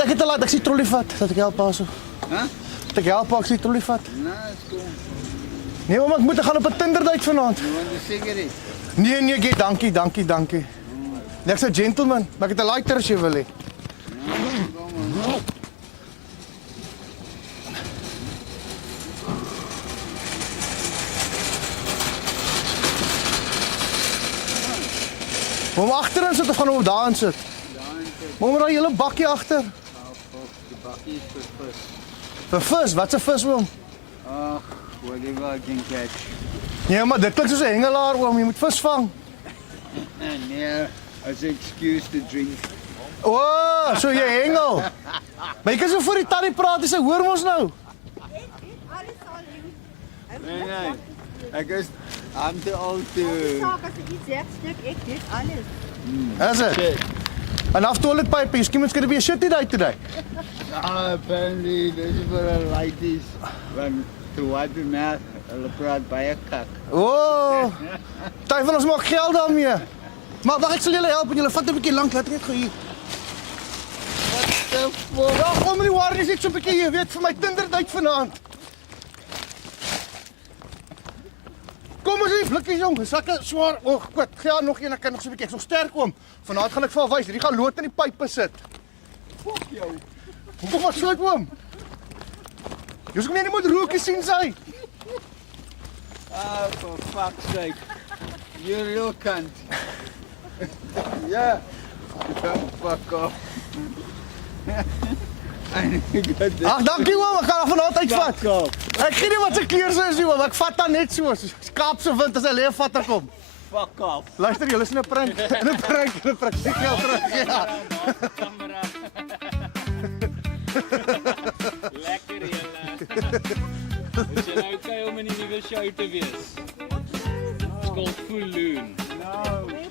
ek het te laat, ek sien trolley vat. Dat ek help pa so. Huh? Dat ek help pa, ek sien trolley vat. Nou, is cool. Nee, maar ek moet gaan op 'n Tinder date vanaand. You want a cigarette? Nee, gee, dankie. Nee, ek's 'n gentleman, maar ek het 'n lighter as jy wil hê. Moet maar agterin sit of gaan hom daarin sit? Moet maar daai hele bakkie agter. Die bakkie is vir vis. Vir vis, wat 'n vis oom? Ag, whatever I can catch. Nee, maar dit klink soos 'n hengelaar oom, jy moet vis vang. Nee, as an excuse to drink. O, so jy hengel. Maar jy kan so voor die tannie praat, jy sê hoor mos nou. Nee. Ek is, I'm too old to... Saak as ek iets zeg, stuk ek dit alles. Is it? Shit. Enough toilet paper, your skin is going to be a shitty day today. Apparently, this is for a ladies. Want to wipe your mouth, hulle praat baie kak. Oh, tyd van ons maak geld daarmee. Maar wag, ek sal julle help en julle vat 'n bietjie lank, laat ek net gou hier. What the fuck? Ja, kom maar nie waar is ek so 'n bietjie, jy weet, vir my Tinder date vanaand. Kom ons hier, blikkies jong, sakke swaar. O, goed, gee aan nog een, ek kan nog so 'n bietjie, ek's nog sterk oom. Vanaand gaan ek vir wys, hierdie gaan lood in die pype sit. Fuck jou. Hoekom was so oom? Jy kom nie moet rookie sien sy. Ah, for fuck's sake. You little cunt. Yeah. Fuck off. I got this. Ag, dankie oom, ek gaan vanaand uitvat. Fuck off. Ek gee nie wat se kleur so is nie, oom. Ek vat dan net so. Kaapse wind as hy leef vat ek hom. Fuck off. Luister, julle is in 'n prank. In 'n prank. Sien geld terug. Ja. Kamera. Lekker julle. Is jy okay om in die nuwe show te wees? It's called Full Loon. No.